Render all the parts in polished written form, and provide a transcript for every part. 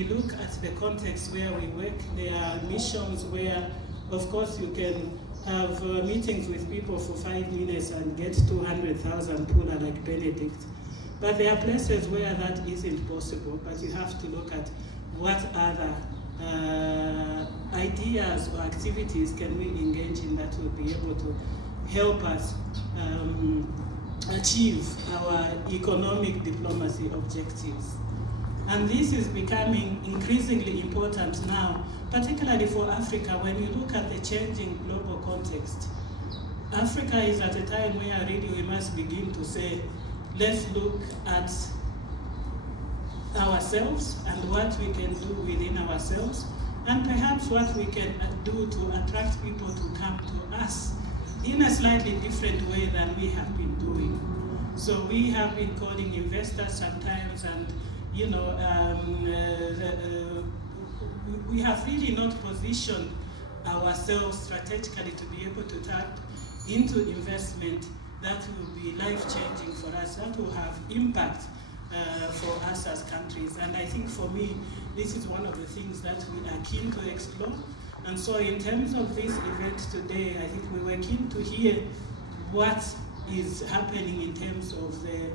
We look at the context where we work. There are missions where, of course, you can have meetings with people for 5 minutes and get 200,000 pula like Benedict. But there are places where that isn't possible, but you have to look at what other ideas or activities can we engage in that will be able to help us achieve our economic diplomacy objectives. And this is becoming increasingly important now, particularly for Africa. When you look at the changing global context, Africa is at a time where really we must begin to say, let's look at ourselves and what we can do within ourselves, and perhaps what we can do to attract people to come to us in a slightly different way than we have been doing. So we have been calling investors sometimes, and we have really not positioned ourselves strategically to be able to tap into investment that will be life-changing for us, that will have impact for us as countries. And I think for me, this is one of the things that we are keen to explore. And so in terms of this event today, I think we were keen to hear what is happening in terms of the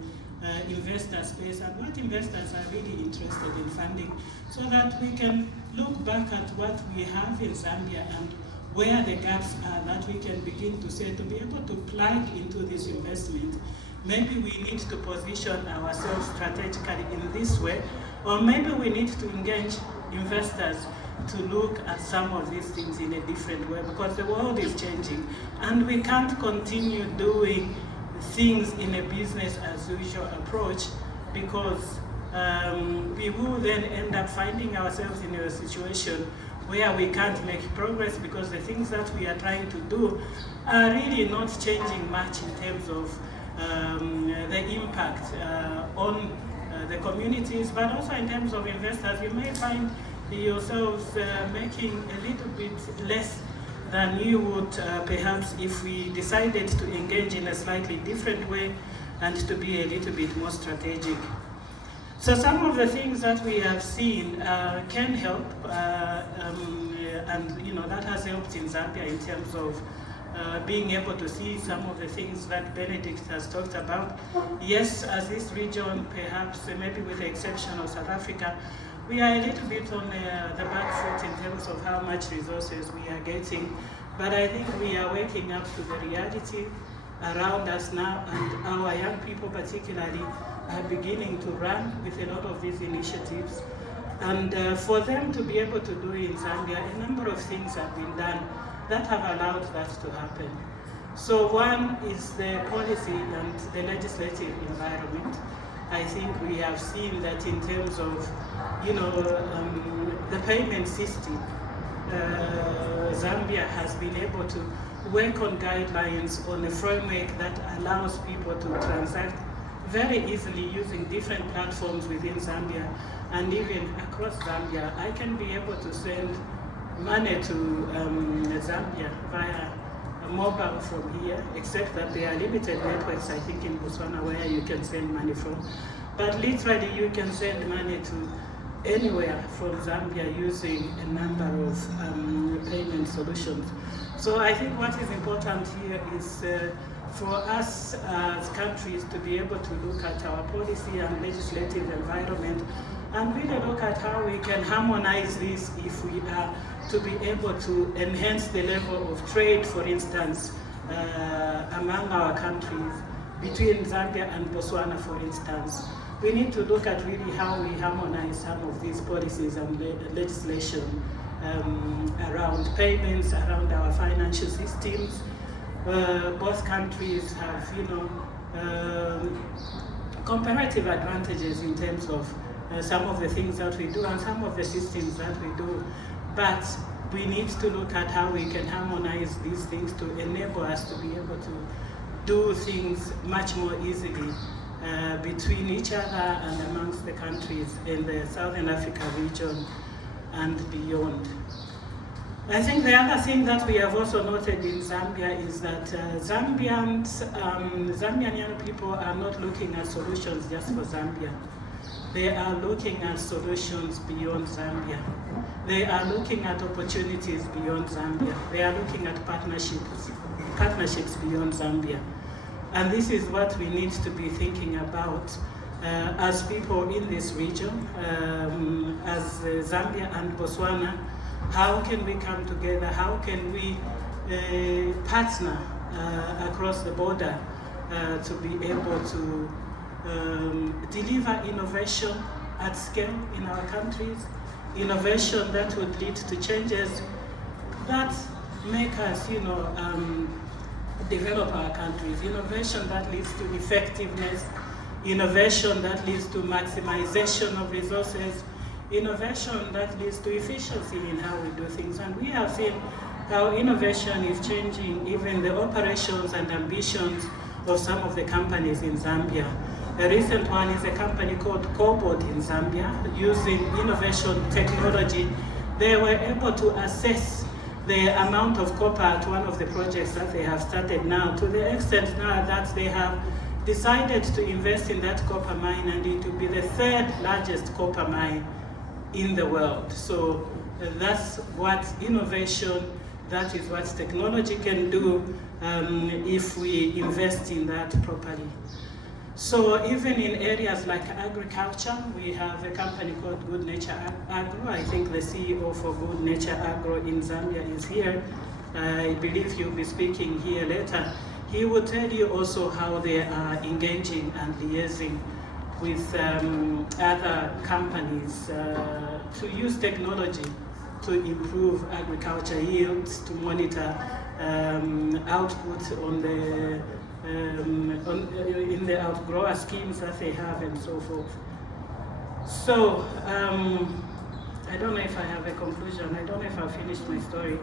investor space and what investors are really interested in funding, so that we can look back at what we have in Zambia and where the gaps are, that we can begin to say, to be able to plug into this investment, maybe we need to position ourselves strategically in this way, or maybe we need to engage investors to look at some of these things in a different way, because the world is changing and we can't continue doing things in a business as usual approach, because we will then end up finding ourselves in a situation where we can't make progress, because the things that we are trying to do are really not changing much in terms of the impact on the communities, but also in terms of investors. You may find yourselves making a little bit less than you would perhaps if we decided to engage in a slightly different way and to be a little bit more strategic. So some of the things that we have seen can help, and that has helped in Zambia in terms of being able to see some of the things that Benedict has talked about. Yes, as this region, perhaps maybe with the exception of South Africa, we are a little bit on the back foot in terms of how much resources we are getting, but I think we are waking up to the reality around us now, and our young people particularly are beginning to run with a lot of these initiatives. And for them to be able to do in Zambia, a number of things have been done that have allowed that to happen. So one is the policy and the legislative environment. I think we have seen that in terms of, the payment system, Zambia has been able to work on guidelines on a framework that allows people to transact very easily using different platforms within Zambia and even across Zambia. I can be able to send money to Zambia via a mobile from here, except that there are limited networks, I think, in Botswana where you can send money from. But literally you can send money to anywhere from Zambia using a number of payment solutions. So I think what is important here is for us as countries to be able to look at our policy and legislative environment and really look at how we can harmonize this if we are to be able to enhance the level of trade, for instance, among our countries, between Zambia and Botswana, for instance. We need to look at really how we harmonize some of these policies and legislation around payments, around our financial systems. Both countries have, comparative advantages in terms of some of the things that we do and some of the systems that we do. But we need to look at how we can harmonize these things to enable us to be able to do things much more easily between each other and amongst the countries in the Southern Africa region and beyond. I think the other thing that we have also noted in Zambia is that Zambian young people are not looking at solutions just for Zambia. They are looking at solutions beyond Zambia. They are looking at opportunities beyond Zambia. They are looking at partnerships beyond Zambia. And this is what we need to be thinking about as people in this region, as Zambia and Botswana. How can we come together? How can we partner across the border to be able to deliver innovation at scale in our countries, innovation that would lead to changes that make us, develop our countries, innovation that leads to effectiveness, innovation that leads to maximization of resources, innovation that leads to efficiency in how we do things. And we have seen how innovation is changing even the operations and ambitions of some of the companies in Zambia. A recent one is a company called Keynote in Zambia. Using innovation technology, they were able to assess the amount of copper at one of the projects that they have started now, to the extent now that they have decided to invest in that copper mine, and it will be the third largest copper mine in the world. So that's what innovation, that is what technology can do if we invest in that properly. So even in areas like agriculture, we have a company called Good Nature Agro. I think the CEO for Good Nature Agro in Zambia is here. I believe he'll be speaking here later. He will tell you also how they are engaging and liaising with other companies to use technology to improve agriculture yields, to monitor output on the in the outgrower schemes that they have, and so forth. So I don't know if I have a conclusion. I don't know if I've finished my story,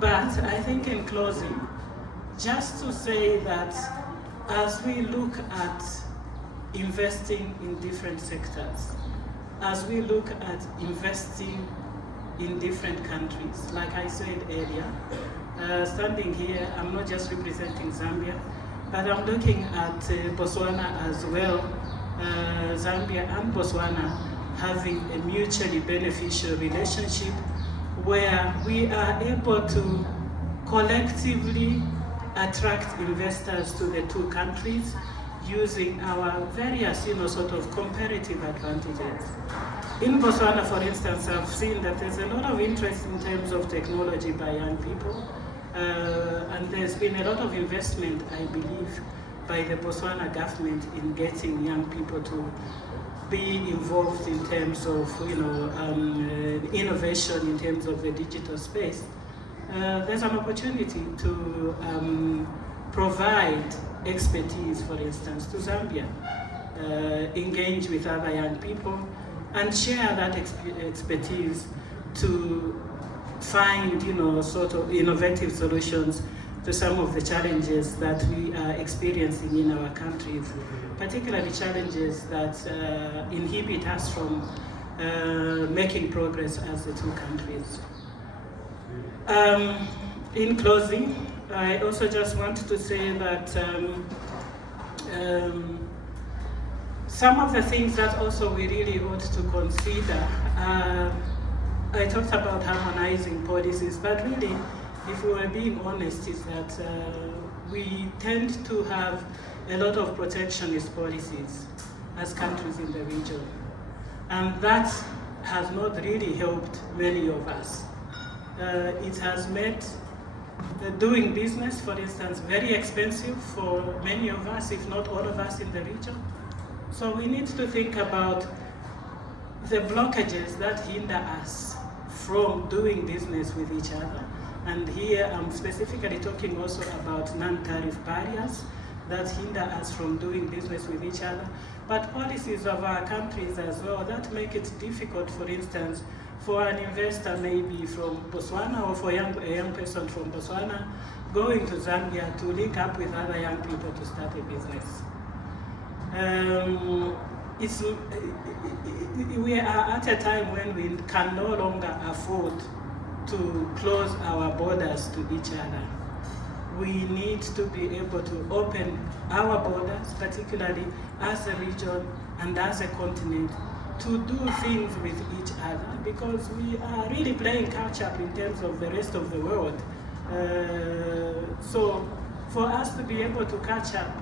but I think in closing, just to say that as we look at investing in different sectors, as we look at investing in different countries, like I said earlier, standing here, I'm not just representing Zambia, but I'm looking at Botswana as well, Zambia and Botswana having a mutually beneficial relationship where we are able to collectively attract investors to the two countries using our various, sort of comparative advantages. In Botswana, for instance, I've seen that there's a lot of interest in terms of technology by young people. And there's been a lot of investment, I believe, by the Botswana government in getting young people to be involved in terms of, innovation in terms of the digital space. There's an opportunity to provide expertise, for instance, to Zambia, engage with other young people, and share that expertise to find, sort of innovative solutions to some of the challenges that we are experiencing in our countries, particularly challenges that inhibit us from making progress as the two countries. In closing, I also just want to say that some of the things that also we really ought to consider, I talked about harmonizing policies, but really, if we were being honest, is that we tend to have a lot of protectionist policies as countries in the region. And that has not really helped many of us. It has made doing business, for instance, very expensive for many of us, if not all of us in the region. So we need to think about the blockages that hinder us from doing business with each other. And here I'm specifically talking also about non-tariff barriers that hinder us from doing business with each other, but policies of our countries as well that make it difficult, for instance, for an investor maybe from Botswana or for a young person from Botswana going to Zambia to link up with other young people to start a business. We are at a time when we can no longer afford to close our borders to each other. We need to be able to open our borders, particularly as a region and as a continent, to do things with each other, because we are really playing catch up in terms of the rest of the world. So for us to be able to catch up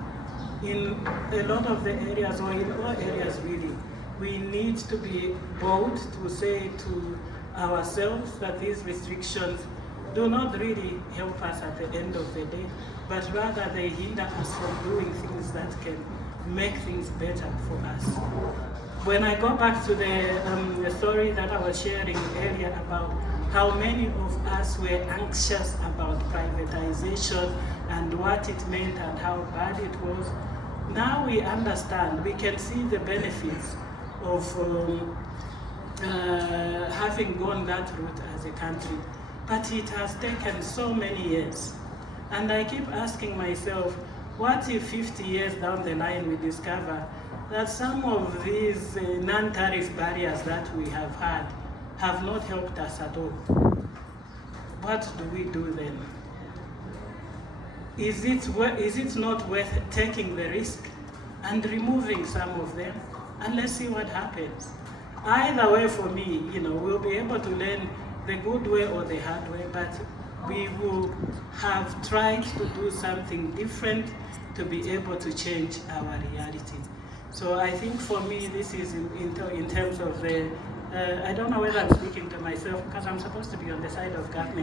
in a lot of the areas, or in all areas really, we need to be bold to say to ourselves that these restrictions do not really help us at the end of the day, but rather they hinder us from doing things that can make things better for us. When I go back to the story that I was sharing earlier about how many of us were anxious about privatization and what it meant and how bad it was, now we understand, we can see the benefits of having gone that route as a country. But it has taken so many years. And I keep asking myself, what if 50 years down the line we discover that some of these non-tariff barriers that we have had have not helped us at all? What do we do then? Is it not worth taking the risk and removing some of them? And let's see what happens. Either way, for me, we'll be able to learn the good way or the hard way, but we will have tried to do something different to be able to change our reality. So I think for me, this is in terms of the, I don't know whether I'm speaking to myself, because I'm supposed to be on the side of government.